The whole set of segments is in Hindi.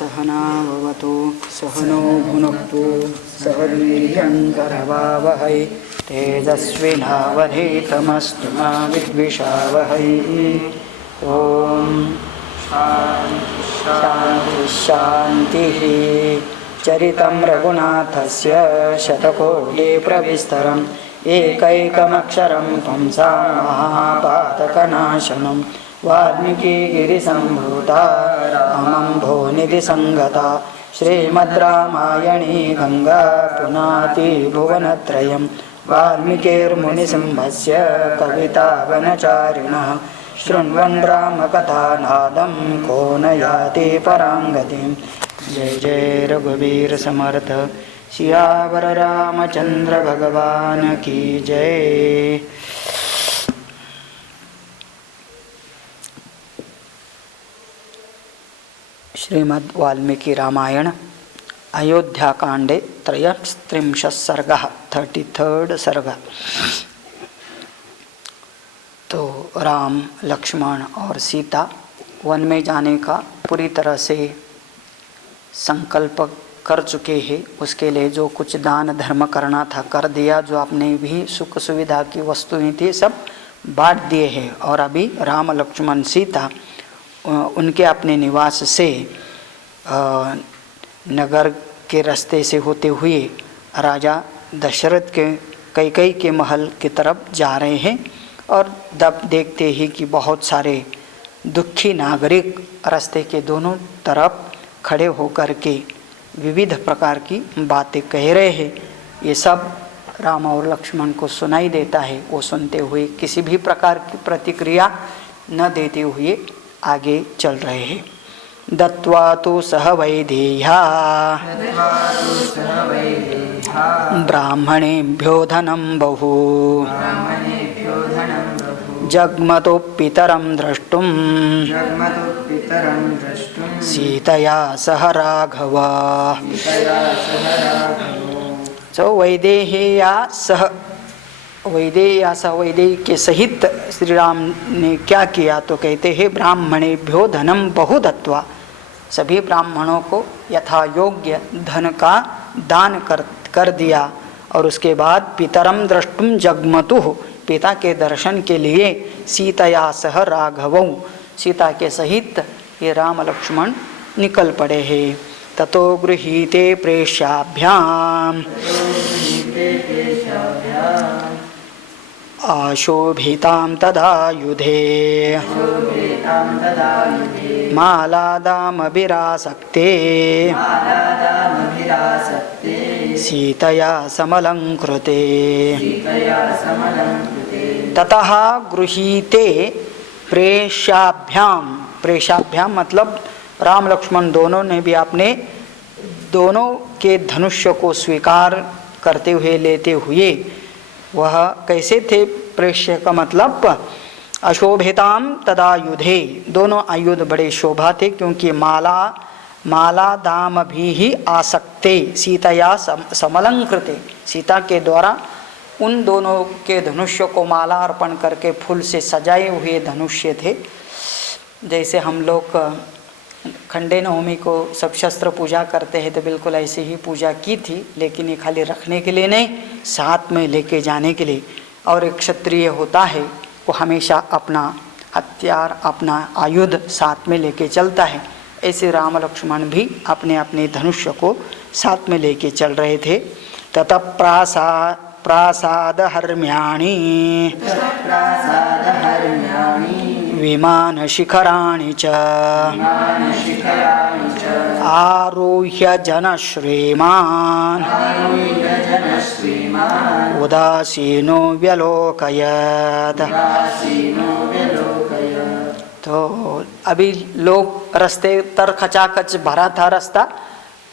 सहना भवतु सहनो भुनक्तु सह वीर्यङ्करवावहै तेजस्विनावधीतमस्तु मा विद्विषावहै। ॐ शान्ति शान्तिः। चरितं रघुनाथस्य शतकोटिः प्रविस्तरम् एकैकमक्षरं पुंसां महापातकनाशनं वाल्मीकिगिरिसम्भूता रामं भुवनिधिसङ्गता श्रीमद् रामायणी गङ्गा पुनाति भुवनत्रयं वाल्मीकिर्मुनिसिंहस्य कवितावनचारिणः शृण्वन् रामकथानादं को न याति परां गतिं। जय जय रघुवीर समर्थ सियावर रामचंद्र भगवान की जय। श्रीमद् वाल्मीकि रामायण अयोध्या कांडे 33 सर्ग 33 सर्ग। तो राम लक्ष्मण और सीता वन में जाने का पूरी तरह से संकल्प कर चुके हैं। उसके लिए जो कुछ दान धर्म करना था कर दिया, जो अपने भी सुख सुविधा की वस्तुएं थी सब बांट दिए हैं। और अभी राम लक्ष्मण सीता उनके अपने निवास से नगर के रास्ते से होते हुए राजा दशरथ के कैकेयी के महल की तरफ जा रहे हैं। और तब देखते ही कि बहुत सारे दुखी नागरिक रास्ते के दोनों तरफ खड़े होकर के विविध प्रकार की बातें कह रहे हैं। ये सब राम और लक्ष्मण को सुनाई देता है। वो सुनते हुए किसी भी प्रकार की प्रतिक्रिया न देते हुए आगे चल रहे हैं। दत्वा तो सह वैदेह्या ब्राह्मणेभ्यो धनं बहु जग्मतो पितरं द्रष्टुं सीतया सह राघव। तो वैदेह्या सह वैदेही के सहित श्री राम ने क्या किया, तो कहते हैं ब्राह्मणेभ्यो धनम बहु दत्वा, सभी ब्राह्मणों को यथा योग्य धन का दान कर दिया। और उसके बाद पितरम द्रष्टुम जग्मतुः, पिता के दर्शन के लिए सीतया सह राघवौ, सीता के सहित ये राम लक्ष्मण निकल पड़े हैं। ततो गृहीते प्रेष्याभ्याम आशोभितां तदायुधे मालादामभिरासक्ते सीतया समलंकृते। ततः गृहीते प्रेष्याभ्याम, प्रेष्याभ्याम मतलब राम लक्ष्मण दोनों ने भी अपने दोनों के धनुष्य को स्वीकार करते हुए लेते हुए, वह कैसे थे, प्रेष्य का मतलब अशोभिताम तदायुधे, दोनों आयुध बड़े शोभा थे क्योंकि माला दाम भी ही आसक्ते सीतया समलंकृते, सीता के द्वारा उन दोनों के धनुष्य को माला अर्पण करके फूल से सजाए हुए धनुष्य थे। जैसे हम लोग खंडे नवमी को सब शस्त्र पूजा करते हैं तो बिल्कुल ऐसे ही पूजा की थी, लेकिन ये खाली रखने के लिए नहीं, साथ में लेके जाने के लिए। और एक क्षत्रिय होता है वो हमेशा अपना हथियार अपना आयुध साथ में लेके चलता है। ऐसे राम लक्ष्मण भी अपने अपने धनुष्य को साथ में लेके चल रहे थे। ततः प्रासाद हर्म्याणि विमान शिखराणि च आरोह्य जन श्रीमान उदासीनो व्यलोकयत्। तो अभी लोग रास्ते तर खचाखच भरा था रास्ता,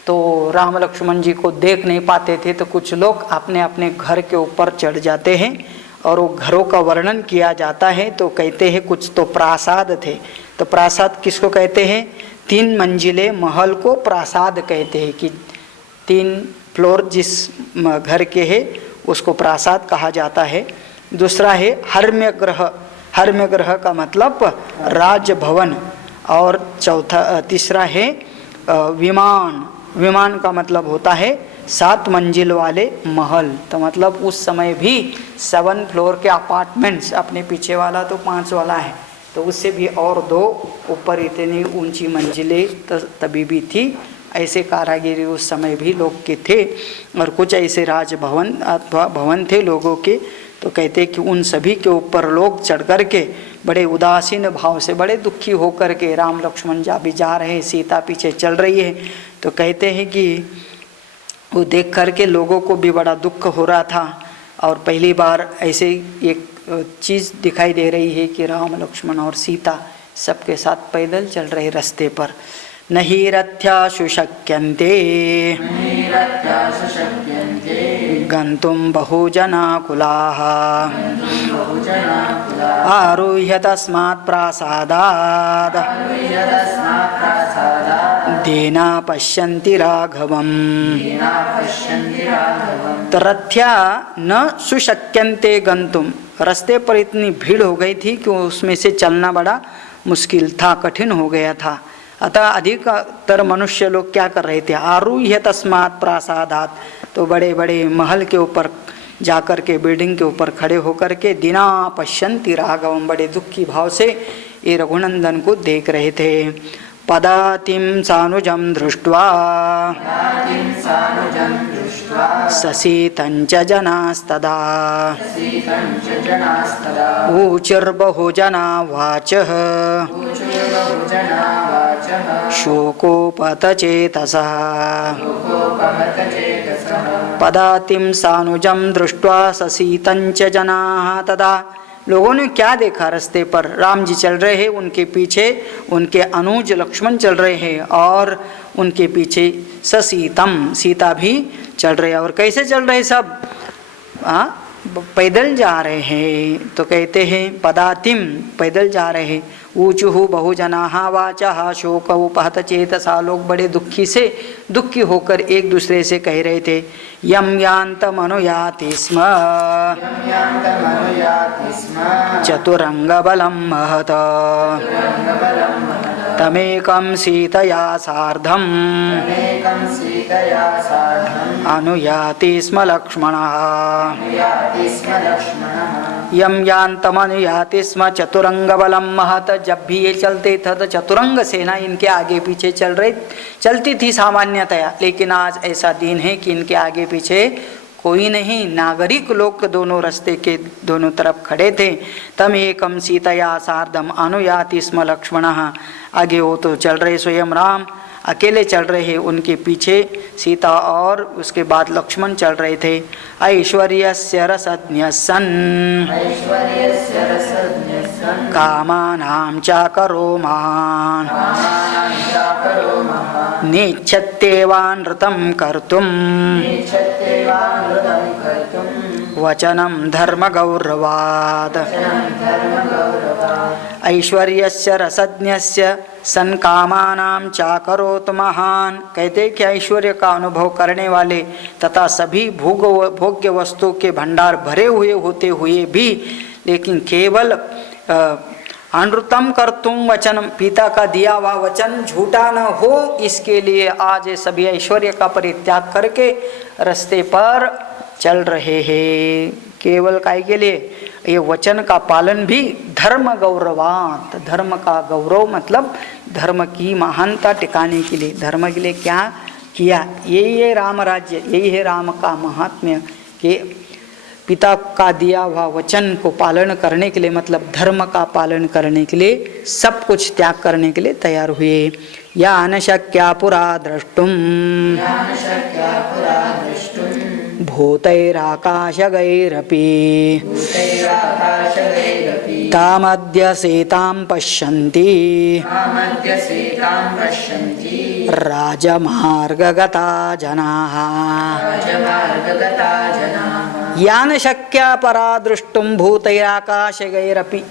तो राम लक्ष्मण जी को देख नहीं पाते थे। तो कुछ लोग अपने अपने घर के ऊपर चढ़ जाते हैं और वो घरों का वर्णन किया जाता है। तो कहते हैं कुछ तो प्रासाद थे। तो प्रासाद किसको कहते हैं, 3 मंजिले महल को प्रासाद कहते हैं कि 3 फ्लोर जिस घर के है उसको प्रासाद कहा जाता है। दूसरा है हर्म्यगृह, हर्म्यगृह का मतलब राजभवन। और तीसरा है विमान का मतलब होता है 7 मंजिल वाले महल। तो मतलब उस समय भी 7 फ्लोर के अपार्टमेंट्स, अपने पीछे वाला तो 5 वाला है, तो उससे भी और 2 ऊपर इतनी ऊंची मंजिलें तभी भी थी। ऐसे कारागिरी उस समय भी लोग के थे। और कुछ ऐसे राजभवन अथवा भवन थे लोगों के, तो कहते कि उन सभी के ऊपर लोग चढ़ कर के बड़े उदासीन भाव से, बड़े दुखी होकर के, राम लक्ष्मण भी जा रहे हैं, सीता पीछे चल रही है, तो कहते हैं कि वो देख कर के लोगों को भी बड़ा दुख हो रहा था। और पहली बार ऐसे एक चीज़ दिखाई दे रही है कि राम लक्ष्मण और सीता सबके साथ पैदल चल रहे रास्ते पर। नहीं रथ्याशु शक्यन्ते गन्तुं बहुजनाकुलाः आरुह्य तस्मात् प्रासादात् दीना पश्यन्ति राघवम्। तो रथ्या न सुशक्यन्ते गन्तुम, रास्ते पर इतनी भीड़ हो गई थी कि उसमें से चलना बड़ा मुश्किल था, कठिन हो गया था। अतः अधिकतर मनुष्य लोग क्या कर रहे थे, आरुह्य तस्मात् प्रासादात्, तो बड़े बड़े महल के ऊपर जाकर के, बिल्डिंग के ऊपर खड़े होकर के, दीना पश्यन्ति राघवम, बड़े दुखी भाव से ये रघुनंदन को देख रहे थे। पदातिं सानुजं दृष्ट्वा ससीतञ्च जनास्तदा ऊचुर्बहुजना वाचः शोकोपहतचेतसः। पदातिं सानुजं दृष्ट्वा ससीतञ्च जनाः तदा, लोगों ने क्या देखा, रास्ते पर राम जी चल रहे हैं, उनके पीछे उनके अनुज लक्ष्मण चल रहे हैं, और उनके पीछे ससीतम, सीता भी चल रहे हैं। और कैसे चल रहे सब, पैदल जा रहे हैं। तो कहते हैं पदातिम, पैदल जा रहे हैं। ऊचुहु बहुजनाः वाचः शोक उपहत चेतसा, लोग बड़े दुखी होकर एक दूसरे से कह रहे थे, यम यान्तमनुयाति स्म चतुरंग बलं महत तमेकं सीतया सार्धम अनुयाति स्म लक्ष्मणः। यम यान्तमनुयाति स्म चतुरंग बलं महत, जब भी ये चलते थे तो चतुरंग सेना इनके आगे पीछे चलती थी सामान्यतया, लेकिन आज ऐसा दिन है कि इनके आगे पीछे कोई नहीं, नागरिक लोग दोनों रास्ते के दोनों तरफ खड़े थे। तम एकम सीतया सार्धम अनुयाति स्म लक्ष्मणः, आगे वो तो चल रहे स्वयं राम अकेले चल रहे हैं, उनके पीछे सीता और उसके बाद लक्ष्मण चल रहे थे। ऐश्वर्यस्य रसज्ञस्सन् कामानां चाकरोमान् नेच्छत्येवानृतं कर्तुं वचनं धर्मगौरवात्। ऐश्वर्यस्य रसज्ञस्य सन् कामानां चाकरोत् महान्, कहते कि ऐश्वर्य का अनुभव करने वाले तथा सभी भोग्य वस्तु के भंडार भरे हुए होते हुए भी, लेकिन केवल अनृतम कर्तुम वचनम, पिता का दिया हुआ वचन झूठा न हो, इसके लिए आज ये सभी ऐश्वर्य का परित्याग करके रास्ते पर चल रहे हैं। केवल काय के लिए, ये वचन का पालन भी धर्म गौरवात, धर्म का गौरव मतलब धर्म की महानता टिकाने के लिए, धर्म के लिए क्या किया, यही है राम राज्य, यही है राम का महात्म्य के पिता का दिया हुआ वचन को पालन करने के लिए, मतलब धर्म का पालन करने के लिए सब कुछ त्याग करने के लिए तैयार हुए। या न शक्या पुरा द्रष्टुम भूतैराकाशगैरपि तामद्य सीतां पश्यन्ति राजमार्गगता जनाः। यान शक्या परा दृष्टुम भूतैराकाशगैरपि,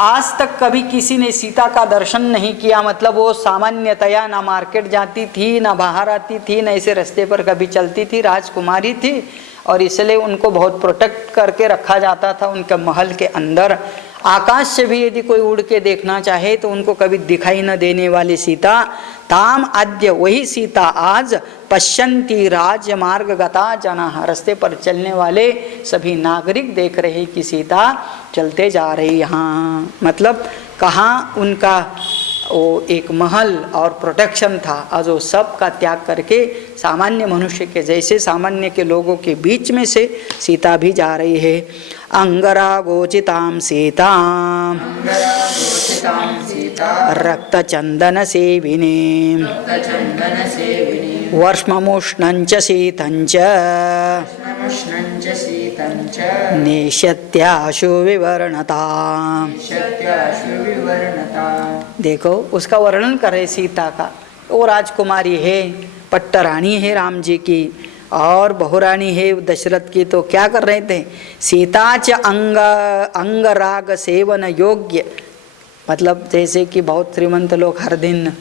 आज तक कभी किसी ने सीता का दर्शन नहीं किया, मतलब वो सामान्यतया ना मार्केट जाती थी, ना बाहर आती थी, ना ऐसे रास्ते पर कभी चलती थी, राजकुमारी थी और इसलिए उनको बहुत प्रोटेक्ट करके रखा जाता था उनके महल के अंदर। आकाश से भी यदि कोई उड़ के देखना चाहे तो उनको कभी दिखाई न देने वाली सीता ताम आद्य, वही सीता आज पश्यंती राजमार्ग गता जना, रास्ते पर चलने वाले सभी नागरिक देख रहे कि सीता चलते जा रही। यहाँ मतलब कहाँ उनका वो एक महल और प्रोटेक्शन था, और जो सब का त्याग करके सामान्य मनुष्य के जैसे सामान्य के लोगों के बीच में से सीता भी जा रही है। अंगरागोचितां सीतां रक्तचंदन सेविनी वर्ष्ममुष्णञ्च शीतञ्च नेष्यत्याशु विवर्णता। देखो उसका वर्णन करे सीता का। वो राजकुमारी है, पट्टरानी है राम जी की, और बहुरानी है दशरथ की। तो क्या कर रहे थे? सीता च अंगराग सेवन योग्य, मतलब जैसे कि बहुत श्रीमंत लोग हर दिन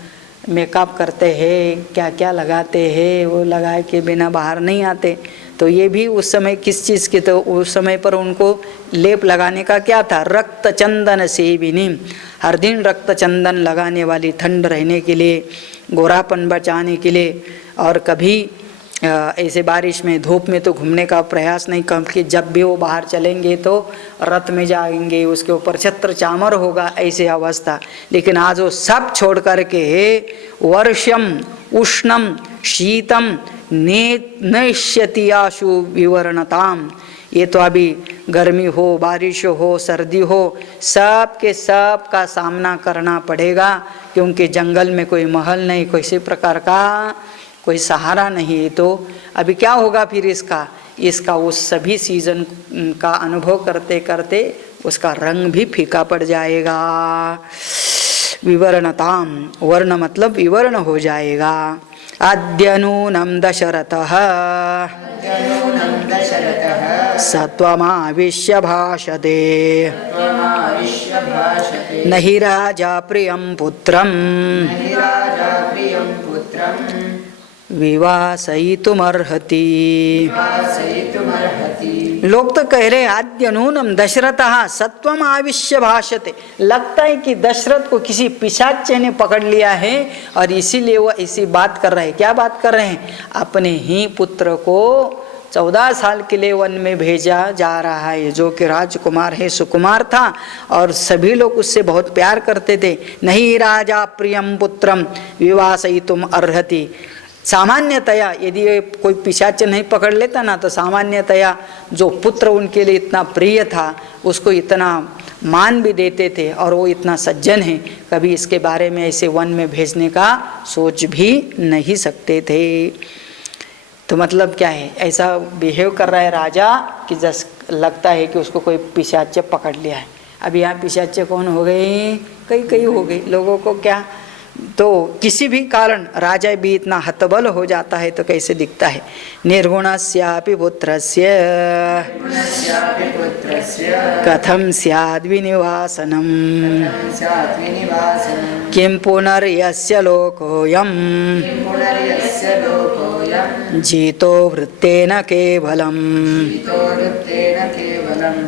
मेकअप करते हैं, क्या क्या लगाते हैं, वो लगाए के बिना बाहर नहीं आते। तो ये भी उस समय किस चीज़ की, तो उस समय पर उनको लेप लगाने का क्या था? रक्त चंदन सेविनी, हर दिन रक्त चंदन लगाने वाली, ठंड रहने के लिए, गोरापन बचाने के लिए। और कभी ऐसे बारिश में धूप में तो घूमने का प्रयास नहीं, क्योंकि जब भी वो बाहर चलेंगे तो रथ में जाएंगे, उसके ऊपर छत्र चामर होगा, ऐसे अवस्था। लेकिन आज वो सब छोड़ करके वर्षम उष्णम शीतम नैष्यतियाशु विवर्णताम, ये तो अभी गर्मी हो, बारिश हो, सर्दी हो, सब के सब का सामना करना पड़ेगा, क्योंकि जंगल में कोई महल नहीं, किसी प्रकार का कोई सहारा नहीं। तो अभी क्या होगा फिर इसका उस सभी सीजन का अनुभव करते करते उसका रंग भी फीका पड़ जाएगा। विवर्णताम, वर्ण मतलब विवर्ण हो जाएगा। अद्यनूनं दशरथः सत्वमाविश्य भाषते नहि राजा प्रियं पुत्रं विवासयितुमर्हति। लोग तो कह रहे आद्यनूनम दशरथः सत्वम आविश्य भाषते, लगता है कि दशरथ को किसी पिशाच ने पकड़ लिया है और इसीलिए वो ऐसी बात कर रहे हैं। क्या बात कर रहे हैं? अपने ही पुत्र को 14 साल के लिए वन में भेजा जा रहा है, जो कि राजकुमार है, सुकुमार था, और सभी लोग उससे बहुत प्यार करते थे। नहीं राजा प्रियम पुत्रम विवासयितुम अर्हति। सामान्यतया यदि कोई पिशाच नहीं पकड़ लेता ना, तो सामान्यतया जो पुत्र उनके लिए इतना प्रिय था उसको इतना मान भी देते थे, और वो इतना सज्जन है, कभी इसके बारे में ऐसे वन में भेजने का सोच भी नहीं सकते थे। तो मतलब क्या है, ऐसा बिहेव कर रहा है राजा कि जस लगता है कि उसको कोई पिशाच पकड़ लिया है। अब यहाँ पिशाच कौन हो गए? कई हो गई लोगों को। क्या तो किसी भी कारण राजा भी इतना हतबल हो जाता है तो कैसे दिखता है? निर्गुणस्यापि पुत्रस्य कथं स्याद् विनिवासनम् किं पुनर्यस्य लोकोऽयं जीतो वृत्तेन केवलम्।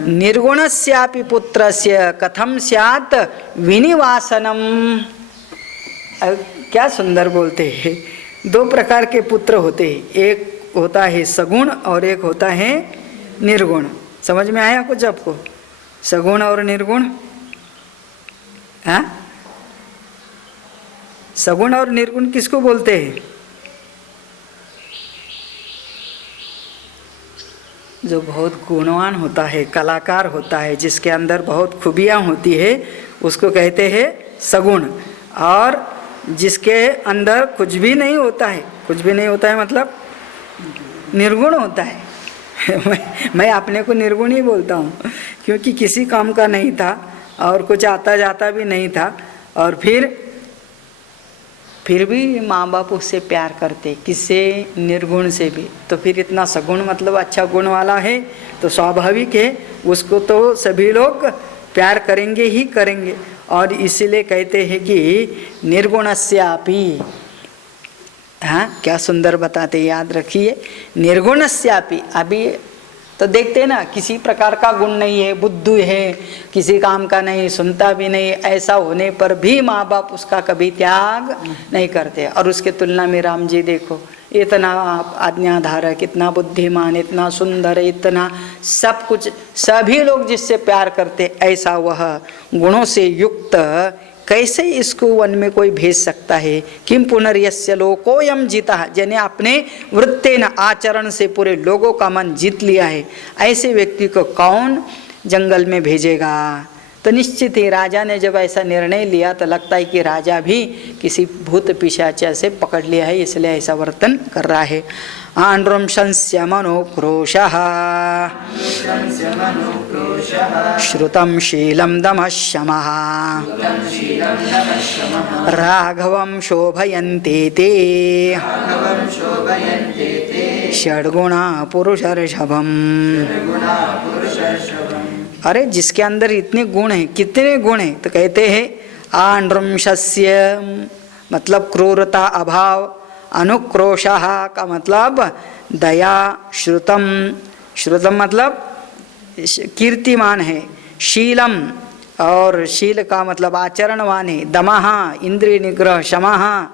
निर्गुणस्यापि पुत्रस्य कथं स्यात् विनिवासनम्। क्या सुंदर बोलते हैं। 2 प्रकार के पुत्र होते हैं, एक होता है सगुण और एक होता है निर्गुण। समझ में आया कुछ आपको? सगुण और निर्गुण? हाँ, सगुण और निर्गुण किसको बोलते हैं? जो बहुत गुणवान होता है, कलाकार होता है, जिसके अंदर बहुत खूबियाँ होती है, उसको कहते हैं सगुण। और जिसके अंदर कुछ भी नहीं होता है, कुछ भी नहीं होता है मतलब निर्गुण होता है। मैं अपने को निर्गुण ही बोलता हूँ, क्योंकि किसी काम का नहीं था और कुछ आता जाता भी नहीं था, और फिर भी माँ बाप उससे प्यार करते। किससे? निर्गुण से भी। तो फिर इतना सगुण मतलब अच्छा गुण वाला है, तो स्वाभाविक है उसको तो सभी लोग प्यार करेंगे ही करेंगे। और इसीलिए कहते हैं कि निर्गुणस्यापि, हाँ क्या सुंदर बताते, याद रखिए, निर्गुणस्यापि। अभी तो देखते हैं ना, किसी प्रकार का गुण नहीं है, बुद्धू है, किसी काम का नहीं, सुनता भी नहीं, ऐसा होने पर भी माँ बाप उसका कभी त्याग नहीं करते। और उसके तुलना में राम जी देखो, इतना आज्ञाधारक, इतना बुद्धिमान, इतना सुंदर, इतना सब कुछ, सभी लोग जिससे प्यार करते, ऐसा वह गुणों से युक्त कैसे इसको वन में कोई भेज सकता है। किम पुनर्यस्य लोकोयम जीता, जिन्हें अपने वृत्तेन आचरण से पूरे लोगों का मन जीत लिया है, ऐसे व्यक्ति को कौन जंगल में भेजेगा। तो निश्चित ही राजा ने जब ऐसा निर्णय लिया तो लगता है कि राजा भी किसी भूत पिशाच से पकड़ लिया है, इसलिए ऐसा वर्तन कर रहा है। आनृशंस्य मनोक्रोशः श्रुतं षीलं दमः शमः राघवं शोभयन्ते ते षड्गुणा पुरुषर्षभम्। अरे जिसके अंदर इतने गुण हैं, कितने गुण हैं, तो कहते हैं आनृशंस्य मतलब क्रूरता, अभाव, अनुक्रोशः का मतलब दया, श्रुतम, श्रुतम मतलब कीर्तिमान है, शीलम और शील का मतलब आचरणवान है, दमः इंद्रिय निग्रह, शमः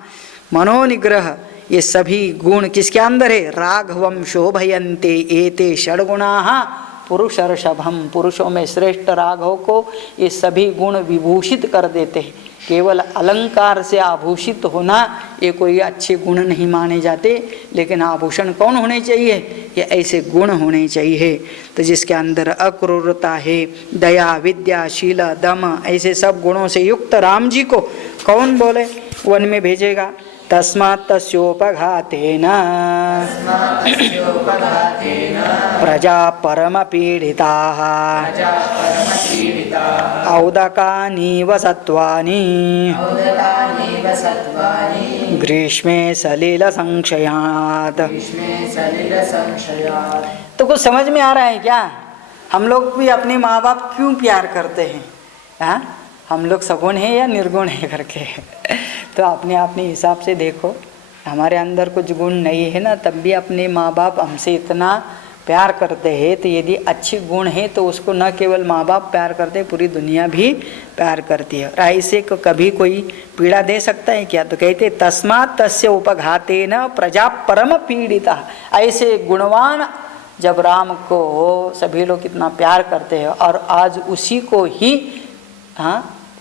मनोनिग्रह, ये सभी गुण किसके अंदर है। राघवम शोभयन्ते एते षड्गुणाः पुरुषर्षभम, पुरुषों में श्रेष्ठ राघव को ये सभी गुण विभूषित कर देते हैं। केवल अलंकार से आभूषित होना ये कोई अच्छे गुण नहीं माने जाते, लेकिन आभूषण कौन होने चाहिए, ये ऐसे गुण होने चाहिए। तो जिसके अंदर अक्रूरता है, दया, विद्या, शील, दम, ऐसे सब गुणों से युक्त राम जी को कौन बोले वन में भेजेगा। तस्मात् तस्योपघातेन प्रजा परमपीडिताः औदकानीव सत्त्वानि ग्रीष्मे सलिलसंशयात्। तो कुछ समझ में आ रहा है क्या? हम लोग भी अपने माँ बाप क्यों प्यार करते हैं? हाँ, हम लोग सगुण हैं या निर्गुण है करके तो अपने हिसाब से देखो, हमारे अंदर कुछ गुण नहीं है ना, तब भी अपने माँ बाप हमसे इतना प्यार करते हैं। तो यदि अच्छे गुण है तो उसको न केवल माँ बाप प्यार करते, पूरी दुनिया भी प्यार करती है। ऐसे को कभी कोई पीड़ा दे सकता है क्या? तो कहते तस्मात् तस्य उपघातेन प्रजा परम पीड़िता। ऐसे गुणवान जब राम को सभी लोग कितना प्यार करते हैं और आज उसी को ही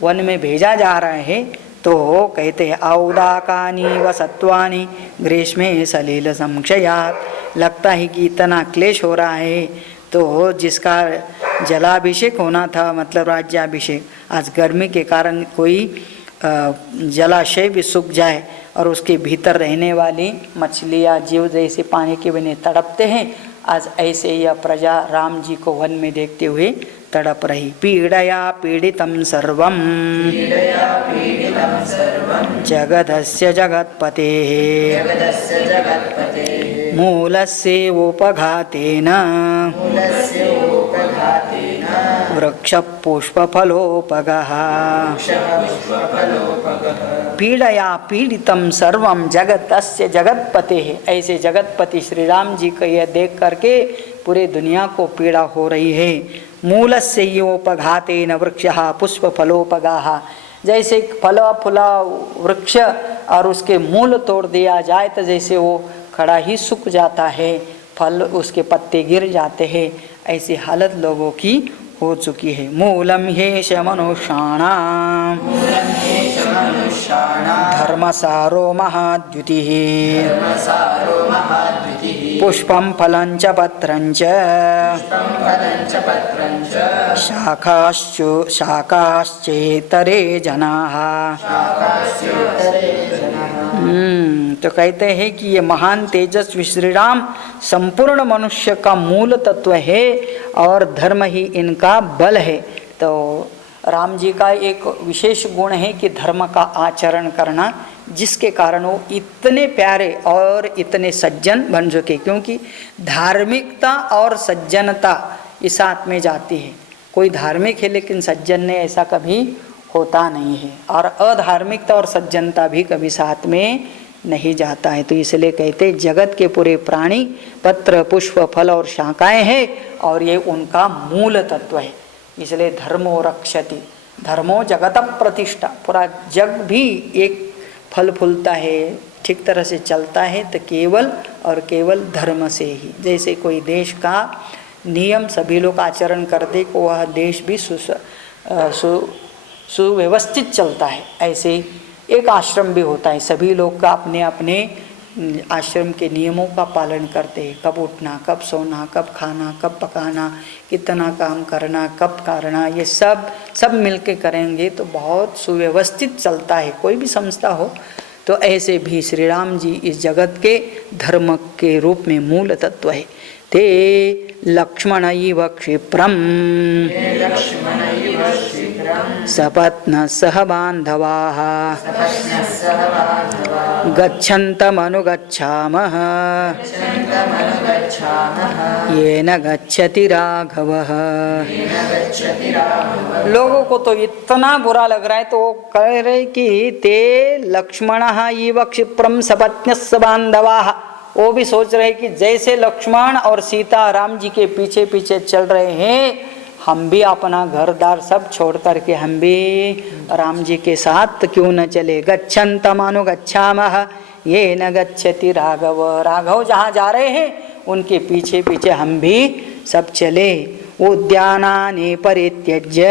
वन में भेजा जा रहा है, तो कहते हैं औदाकानी व सत्वानी ग्रीष्मे सलील संशयात्। लगता है कि इतना क्लेश हो रहा है, तो जिसका जलाभिषेक होना था, मतलब राज्याभिषेक, आज गर्मी के कारण कोई जलाशय भी सूख जाए और उसके भीतर रहने वाली मछलियाँ, जीव जैसे पानी के बिना तड़पते हैं, आज ऐसे यह प्रजा राम जी को वन में देखते हुए तड़प रही। पीड़या पीड़ितं सर्वं जगदस्य जगत्पतेः मूलस्योपघातेन वृक्षपुष्पफलोपगः। पीड़या पीड़ितं सर्वं जगदस्य जगत्पतेः। ऐसे जगतपति श्री राम जी को यह देख करके पूरे दुनिया को पीड़ा हो रही है। मूलस्योपघातेन वृक्षः पुष्पफलोपगाः। जैसे फला फुला वृक्ष और उसके मूल तोड़ दिया जाए तो जैसे वो खड़ा ही सूख जाता है, फल उसके पत्ते गिर जाते हैं, ऐसी हालत लोगों की हो चुकी है। मूलम ह्येष मनुष्याणां धर्मसारो महाद्युतिः पुष्पं फलं च पत्रं च शाखाश्चेतरे जनाः। तो कहते हैं कि ये महान तेजस्वी श्री राम संपूर्ण मनुष्य का मूल तत्व है और धर्म ही इनका बल है। तो राम जी का एक विशेष गुण है कि धर्म का आचरण करना, जिसके कारण वो इतने प्यारे और इतने सज्जन बन चुके, क्योंकि धार्मिकता और सज्जनता इस साथ में जाती है। कोई धार्मिक है लेकिन सज्जन ने ऐसा कभी होता नहीं है, और अधार्मिकता और सज्जनता भी कभी साथ में नहीं जाता है। तो इसलिए कहते जगत के पूरे प्राणी पत्र पुष्प फल और शाखाएं हैं और ये उनका मूल तत्व है। इसलिए धर्मो रक्षति, धर्मो जगत प्रतिष्ठा। पूरा जग भी एक फल फूलता है, ठीक तरह से चलता है तो केवल और केवल धर्म से ही। जैसे कोई देश का नियम सभी लोग आचरण करते को वह देश भी सुव्यवस्थित चलता है। ऐसे एक आश्रम भी होता है, सभी लोग का अपने अपने आश्रम के नियमों का पालन करते हैं। कब उठना, कब सोना, कब खाना, कब पकाना, कितना काम करना, कब करना, ये सब मिलके करेंगे तो बहुत सुव्यवस्थित चलता है कोई भी संस्था हो। तो ऐसे भी श्री राम जी इस जगत के धर्म के रूप में मूल तत्व है। ते लक्ष्मण इव क्षिप्रम सपत्न सह बांधवाः गच्छन्तमनुगच्छामः येन गच्छति राघवः। लोगों को तो इतना बुरा लग रहा है तो वो कह रहे कि ते लक्ष्मणः इव क्षिप्रम सपत्न सह बांधवाः। वो भी सोच रहे कि जैसे लक्ष्मण और सीता राम जी के पीछे पीछे चल रहे हैं, हम भी अपना घर दार सब छोड़ करके हम भी राम जी के साथ क्यों न चले। गच्छन्तम अनुगच्छामः येन गच्छति राघव। राघव जहाँ जा रहे हैं उनके पीछे पीछे हम भी सब चले। उद्यानानि परित्यज्य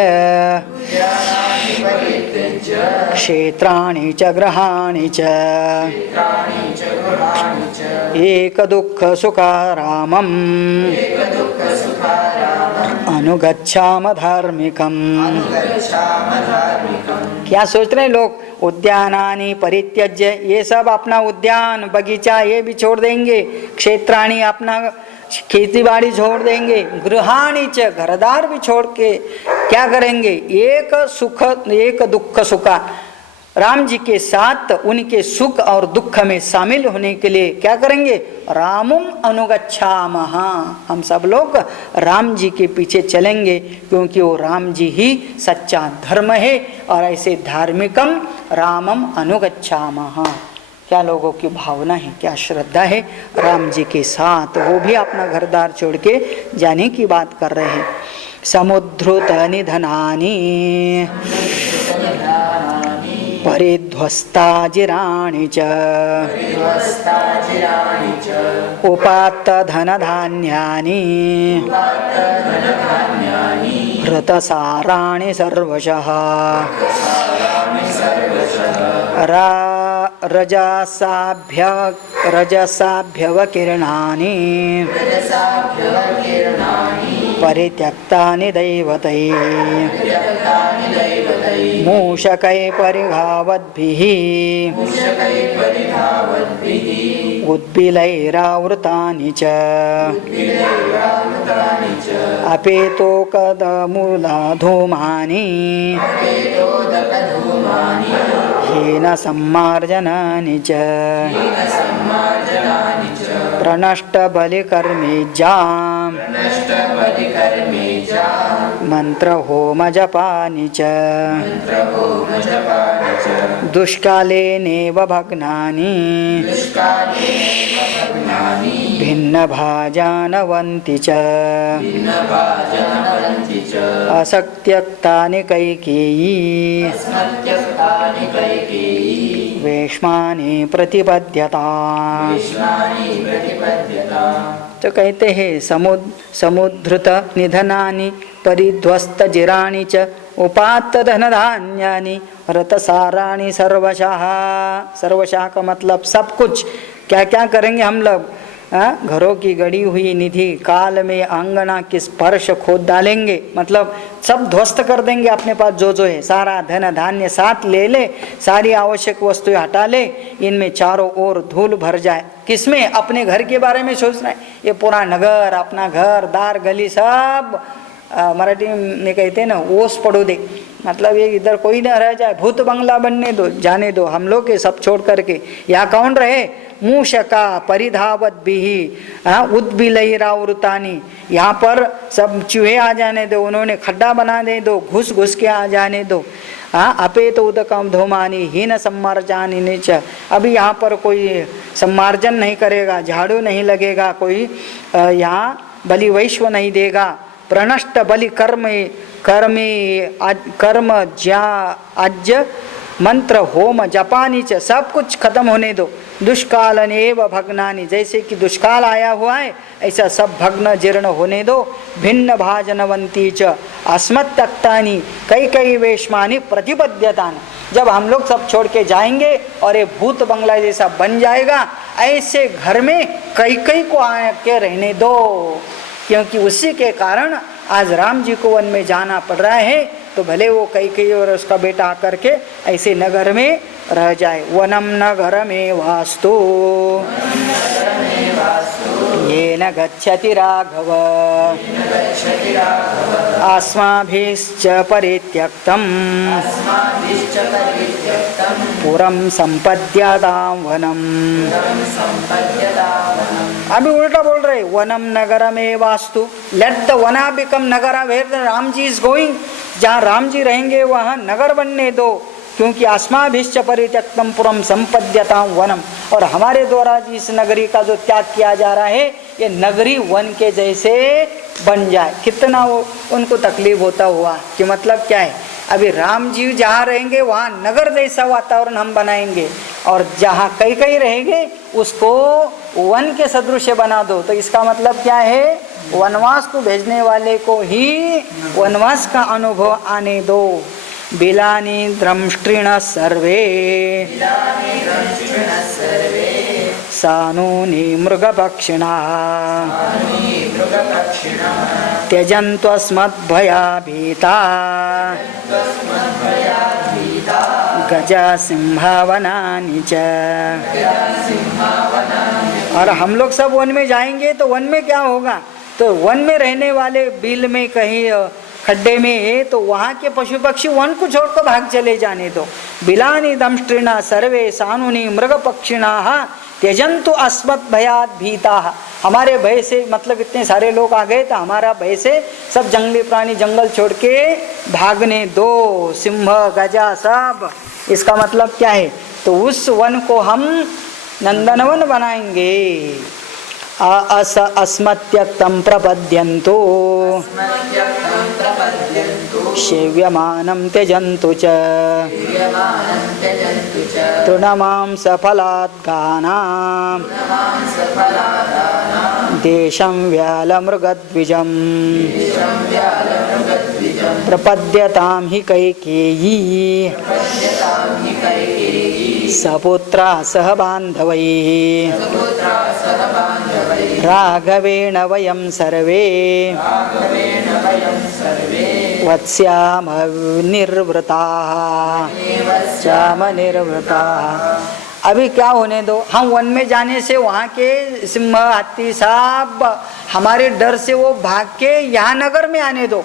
क्षेत्राणि च गृहाणि च एक दुःख सुखारामम् अनुगच्छाम धार्मिकम्। क्या सोच रहे हैं लोग? उद्यानानि परित्यज्य, ये सब अपना उद्यान बगीचा ये भी छोड़ देंगे, क्षेत्राणि अपना खेती बाड़ी छोड़ देंगे, गृहाणि च घरदार भी छोड़ के क्या करेंगे? एक सुख एक दुख सुखा, राम जी के साथ उनके सुख और दुख में शामिल होने के लिए क्या करेंगे? रामुम अनुगच्छामः, हम सब लोग राम जी के पीछे चलेंगे क्योंकि वो राम जी ही सच्चा धर्म है। और ऐसे धार्मिकम रामम अनुगच्छामः, क्या लोगों की भावना है, क्या श्रद्धा है राम जी के साथ। वो भी अपना घरदार छोड़ के जाने की बात कर रहे हैं। समुद्धृत निधनानि परिध्वस्ता जिराणि च उपात्त धन धान्यानि हृतसाराणि सर्वशः रजसाभ्यवकीर्णानि परित्यक्तानि दैवतैः मूषकै परिघावद्भिः उद्बिलैरावृतानि च अपेतोकदमूलधूमानि हीन सम्मार्जनानि च प्रणष्टबलिकर्मेज्जाम् मन्त्रहोमजपानि च दुष्कालेनेव भग्नानि भिन्नभाजानवन्ति च असक्त्यक्तानि कैकेयी वेश्मानि प्रतिपद्यता। तो कहते हैं समुद्धृत निधनानि परिध्वस्त जिराणि च उपात्त धनधान्यानि रतसाराणि सर्वशः। सर्वशः का मतलब सब कुछ। क्या क्या करेंगे हम लोग? घरों की गड़ी हुई निधि काल में आंगना की स्पर्श खोद डालेंगे, मतलब सब ध्वस्त कर देंगे। अपने पास जो है सारा धन धान्य साथ ले ले, सारी आवश्यक वस्तुएं हटा ले, इनमें चारों ओर धूल भर जाए। किसमें? अपने घर के बारे में सोच रहे हैं। ये पूरा नगर, अपना घर दार गली सब मराठी में कहते हैं ना, ओस पड़ो दे, मतलब ये इधर कोई ना रह जाए, भूत बंगला बनने दो, जाने दो, हम लोग के सब छोड़ करके यहाँ कौन रहे? मूषका परिधावत भी उद्बिलैरावृतानि, यहाँ पर सब चूहे आ जाने दो, उन्होंने खड्डा बना दे दो, घुस घुस के आ जाने दो। हाँ, अपेत उदकम धूमानी हीन सम्मार्जानी नीच। अभी यहाँ पर कोई सम्मार्जन नहीं करेगा, झाड़ू नहीं लगेगा, कोई यहाँ बलि वैश्व नहीं देगा। प्रणष्ट बलि कर्म ज्या अज मंत्र होम जपानी च, सब कुछ खत्म होने दो। दुष्कालनेव भग्नानी, जैसे कि दुष्काल आया हुआ है ऐसा सब भग्न जीर्ण होने दो। भिन्न भाजनवंती च अस्मत्तक्तानी कई कई वेशमानी प्रतिबद्धतान, जब हम लोग सब छोड़ के जाएंगे और ये भूत बंगला जैसा बन जाएगा, ऐसे घर में कई कई को आके रहने दो, क्योंकि उसी के कारण आज राम जी को वन में जाना पड़ रहा है। तो भले वो कई और उसका बेटा आकर के ऐसे नगर में रह जाए। वनम नगर में वास्तु ये न गच्छति राघव अस्माभिश्च परित्यक्तम् पुरं संपद्यतां वनम। अभी उल्टा बोल रहे, वनम नगर में वास्तु, let the vana become nagara where the Ram ji is going, जहाँ राम जी रहेंगे वहाँ नगर बनने दो, क्योंकि अस्माभिश्च परित्यक्तम पुरम संपद्यतां वनम। और हमारे द्वारा इस नगरी का जो त्याग किया जा रहा है, ये नगरी वन के जैसे बन जाए। कितना वो उनको तकलीफ होता हुआ कि मतलब क्या है, अभी राम जी जहाँ रहेंगे वहाँ नगर जैसा वातावरण हम बनाएंगे, और जहाँ कई कई रहेंगे उसको वन के सदृश बना दो। तो इसका मतलब क्या है, वनवास को भेजने वाले को ही वनवास का अनुभव आने दो। बिलानी द्रंष्ट्रिण सर्वे सानूनि मृगपक्षिणा त्यजन्त्वस्मद्भयाभीता गजा सिंहावनानि च। और हम लोग सब वन में जाएंगे तो वन में क्या होगा, तो वन में रहने वाले बिल में कहीं खड्डे में है तो वहाँ के पशु पक्षी वन को छोड़कर भाग चले जाने दो। बिलानी दंष्ट्रिणा सर्वे सानुनी मृग पक्षिणा त्यजंतु अस्मत् भयात भीता। हमारे भय से, मतलब इतने सारे लोग आ गए तो हमारा भय से सब जंगली प्राणी जंगल छोड़ के भागने दो, सिंह गजा सब। इसका मतलब क्या है, तो उस वन को हम नंदनवन बनाएंगे। अस्मत्यक्तं प्रपद्यन्तु सेव्यमानं त्यजन्तु च तृणमांसफलात् गानां देशं व्यालमृगद्विजं प्रपद्यतां हि कैकेयी सपुत्रा सह बान्धवैः राघवेण वयं सर्वे वत्स्याम निर्वृताः। अभी क्या होने दो, हम वन में जाने से वहाँ के सिंह हाथी सब हमारे डर से वो भाग के यहाँ नगर में आने दो।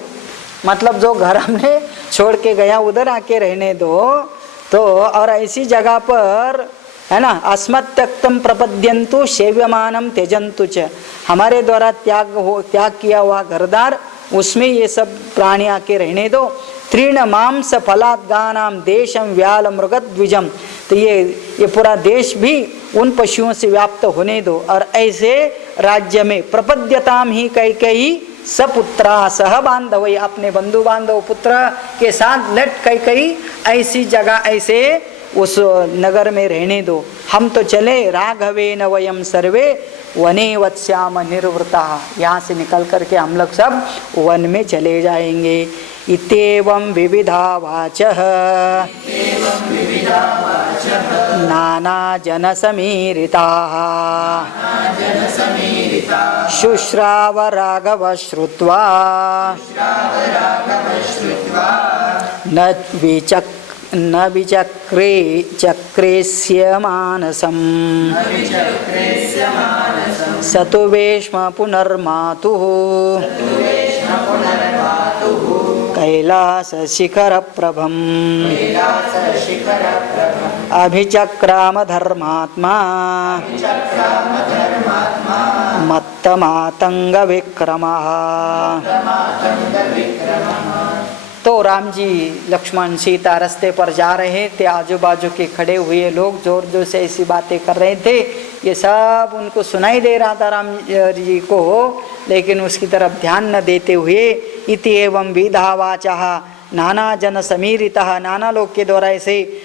मतलब जो घर हमने छोड़ के गया उधर आके रहने दो। तो और ऐसी जगह पर है ना, अस्मत्यक्तम प्रपद्यन्तु सेव्यमानम त्यजन्तु च, हमारे द्वारा त्याग किया हुआ घरदार उसमें ये सब प्राणी आके रहने दो। तृण मांस फलात् गानाम देशम व्याल मृगद्विजम, तो ये पूरा देश भी उन पशुओं से व्याप्त होने दो। और ऐसे राज्य में प्रपद्यताम ही कैकेयी सपुत्रा सह बांधवई, अपने बंधु बांधव पुत्र के साथ लट कैकेयी ऐसी जगह ऐसे उस नगर में रहने दो। हम तो चले राघवेन वयम सर्वे वने वत्स्याम निर्वृता, यहाँ से निकल करके हम लोग सब वन में चले जाएंगे। इत्येवं विविधा वाचः नाना जन समीरिताः शुश्राव राघव श्रुत्वा न विचक्रे चक्रेस्य मानसं सतु वेश्म पुनर्मातुः कैलास शिखर प्रभम अभिचक्राम धर्मात्मा मत्तमातंग विक्रमः। तो राम जी लक्ष्मण सीता रास्ते पर जा रहे थे, आजू बाजू के खड़े हुए लोग जोर जोर से ऐसी बातें कर रहे थे, ये सब उनको सुनाई दे रहा था राम जी को, लेकिन उसकी तरफ ध्यान न देते हुए इति एवं विधा वाचा नाना जन समीरितः, नाना लोग के द्वारा ऐसे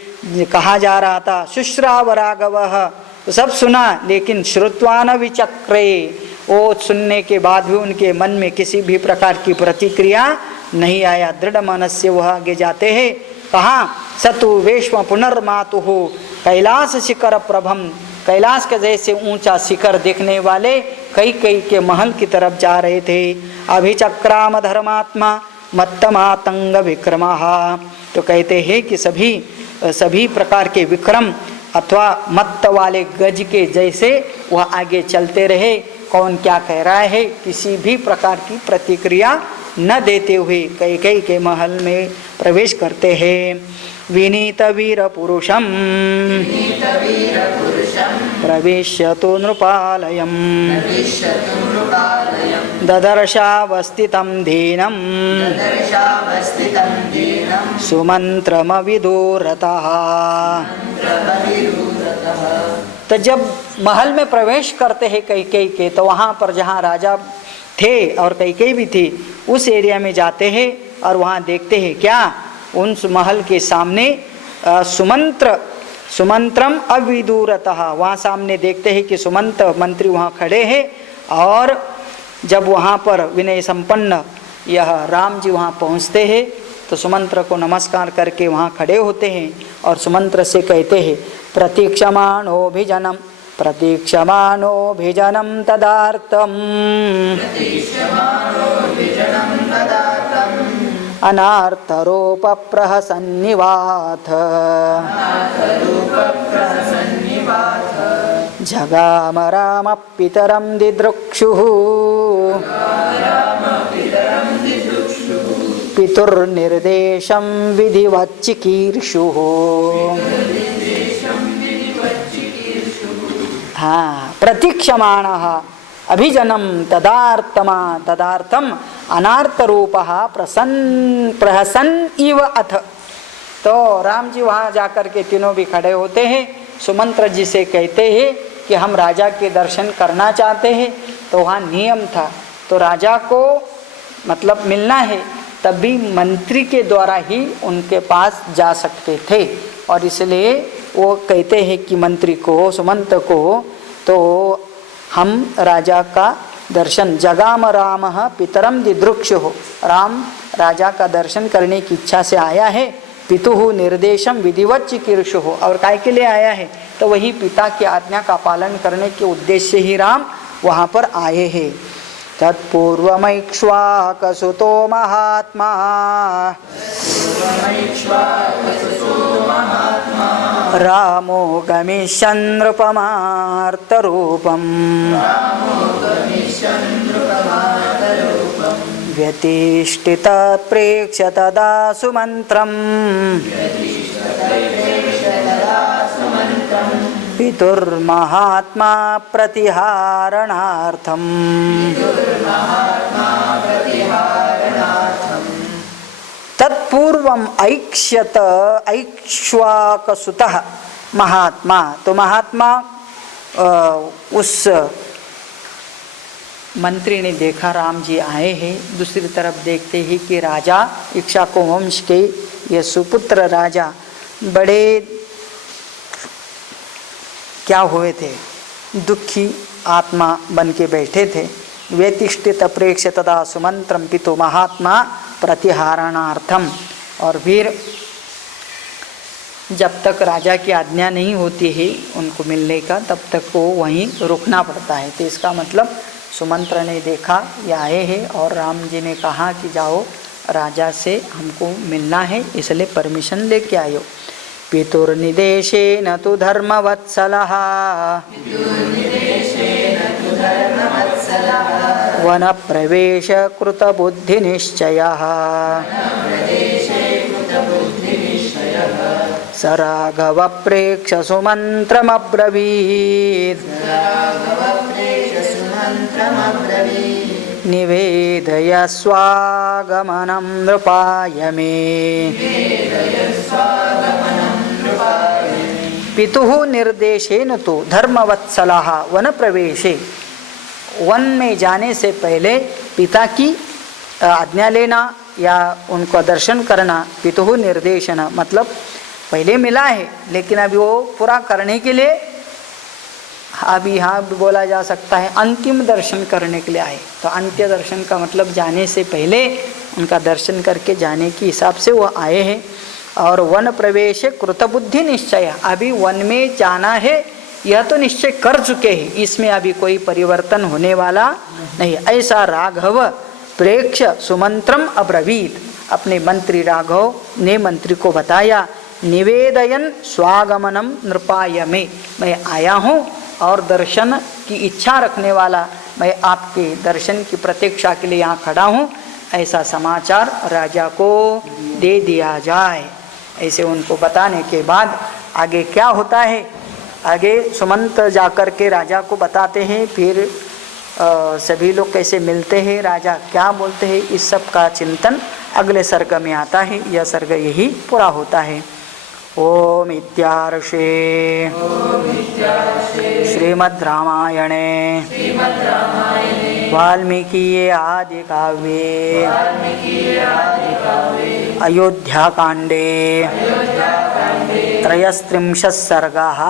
कहा जा रहा था। शुश्राव राघवः, तो सब सुना, लेकिन श्रुत्वान विचक्रे, वो सुनने के बाद भी उनके मन में किसी भी प्रकार की प्रतिक्रिया नहीं आया। दृढ़ मनस्य वह आगे जाते हैं। कहाँ? सतु वेश्म पुनर्मातु हो, कैलाश शिखर प्रभम, कैलाश के जैसे ऊंचा शिखर देखने वाले कई कई के महल की तरफ जा रहे थे। अभिचक्राम धर्मात्मा मत्तमातंग विक्रमः, तो कहते हैं कि सभी प्रकार के विक्रम अथवा मत्त वाले गज के जैसे वह आगे चलते रहे। कौन क्या कह रहा है किसी भी प्रकार की प्रतिक्रिया न देते हुए कैकेयी के महल में प्रवेश करते हैं। विनीत वीर पुरुषम प्रवेश्यतो नृपालयम् ददर्शावस्थितं दीनं सुमंत्रमविदुरतः। तो जब महल में प्रवेश करते हैं कैकेयी के, तो वहाँ पर जहाँ राजा थे और कैकेयी भी थी उस एरिया में जाते हैं और वहाँ देखते हैं क्या, उन महल के सामने सुमंत्रम अविदूरतः, वहाँ सामने देखते हैं कि सुमंत मंत्री वहाँ खड़े हैं। और जब वहाँ पर विनय संपन्न यह राम जी वहाँ पहुँचते हैं तो सुमंत्र को नमस्कार करके वहाँ खड़े होते हैं और सुमंत्र से कहते हैं प्रतीक्षमाणोभिजनम तदार्थम अनार्थरूप प्रहसन्निवाथ जगाम राम पितरम दिदृक्षुः पितुर्निर्देशं विधिवच्चिकीर्षुः। हाँ, प्रतीक्षमाणः अभिजनम तदार्थम अनार्थरूपः प्रहसन इव अथ। तो राम जी वहाँ जाकर के तीनों भी खड़े होते हैं, सुमंत्र जी से कहते हैं कि हम राजा के दर्शन करना चाहते हैं। तो वहाँ नियम था, तो राजा को मतलब मिलना है तब भी मंत्री के द्वारा ही उनके पास जा सकते थे, और इसलिए वो कहते हैं कि मंत्री को, सुमंत को, तो हम राजा का दर्शन जगाम राम पितरम दिदृक्ष हो, राम राजा का दर्शन करने की इच्छा से आया है। पितुः निर्देशम विधिवत चिकीर्षु हो, और काय के लिए आया है, तो वही पिता की आज्ञा का पालन करने के उद्देश्य ही राम वहाँ पर आए हैं। तत्पूर्वमैक्ष्वाकसुतो महात्मा रामो गमिष्यन् नृपमार्तरूपम् व्यतिष्ठित प्रेक्ष्य तदा सुमन्त्रम् पितुर्महात्मा प्रतिहारणार्थम्। तत्पूर्वम ऐक्ष्यत ऐक्ष्वाकसुतः महात्मा, तो महात्मा उस मंत्री ने देखा राम जी आए हैं। दूसरी तरफ देखते ही कि राजा इक्ष्वाकु वंश के ये सुपुत्र राजा बड़े क्या हुए थे, दुखी आत्मा बन के बैठे थे। व्यतिष्ठित प्रेक्ष्य तदा सुमंत्रम पितु महात्मा प्रतिहारणार्थम, और फिर जब तक राजा की आज्ञा नहीं होती है उनको मिलने का, तब तक वो वहीं रुकना पड़ता है। तो इसका मतलब सुमंत्र ने देखा ये आए हैं और राम जी ने कहा कि जाओ राजा से हमको मिलना है, इसलिए परमिशन लेके आयो। पितुर्निदेशेन तु धर्मवत्सलः वनप्रवेश कृतबुद्धिनिश्चयः स राघव प्रेक्ष सुमन्त्रमब्रवीत् निवेदय स्वागमनं नृपाय मे। पितुः निर्देशेन तो धर्मवत्सलः वन प्रवेशे, वन में जाने से पहले पिता की आज्ञा लेना या उनको दर्शन करना। पितुः निर्देशन मतलब पहले मिला है लेकिन अभी वो पूरा करने के लिए, अभी यहाँ भी बोला जा सकता है अंतिम दर्शन करने के लिए आए। तो अंत्य दर्शन का मतलब जाने से पहले उनका दर्शन करके जाने के हिसाब से वो आए हैं। और वन प्रवेश कृतबुद्धि निश्चय, अभी वन में जाना है यह तो निश्चय कर चुके हैं, इसमें अभी कोई परिवर्तन होने वाला नहीं। ऐसा राघव प्रेक्ष सुमंत्रम अब्रवीत, अपने मंत्री राघव ने मंत्री को बताया। निवेदयन स्वागमनम नृपाय में, मैं आया हूँ और दर्शन की इच्छा रखने वाला, मैं आपके दर्शन की प्रतीक्षा के लिए यहाँ खड़ा हूँ, ऐसा समाचार राजा को दे दिया जाए। ऐसे उनको बताने के बाद आगे क्या होता है, आगे सुमंत जाकर के राजा को बताते हैं। फिर सभी लोग कैसे मिलते हैं, राजा क्या बोलते हैं, इस सब का चिंतन अगले सर्ग में आता है। यह सर्ग यही पूरा होता है। ओम इत्यार्षे श्रीमद् रामायणे वाल्मीकिये आदि काव्ये अयोध्याकाण्डे त्रयस्त्रिंशः सर्गः।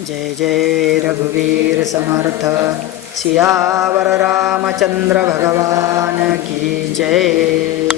जय जय रघुवीर समर्थ, सियावर रामचंद्र भगवान की जय।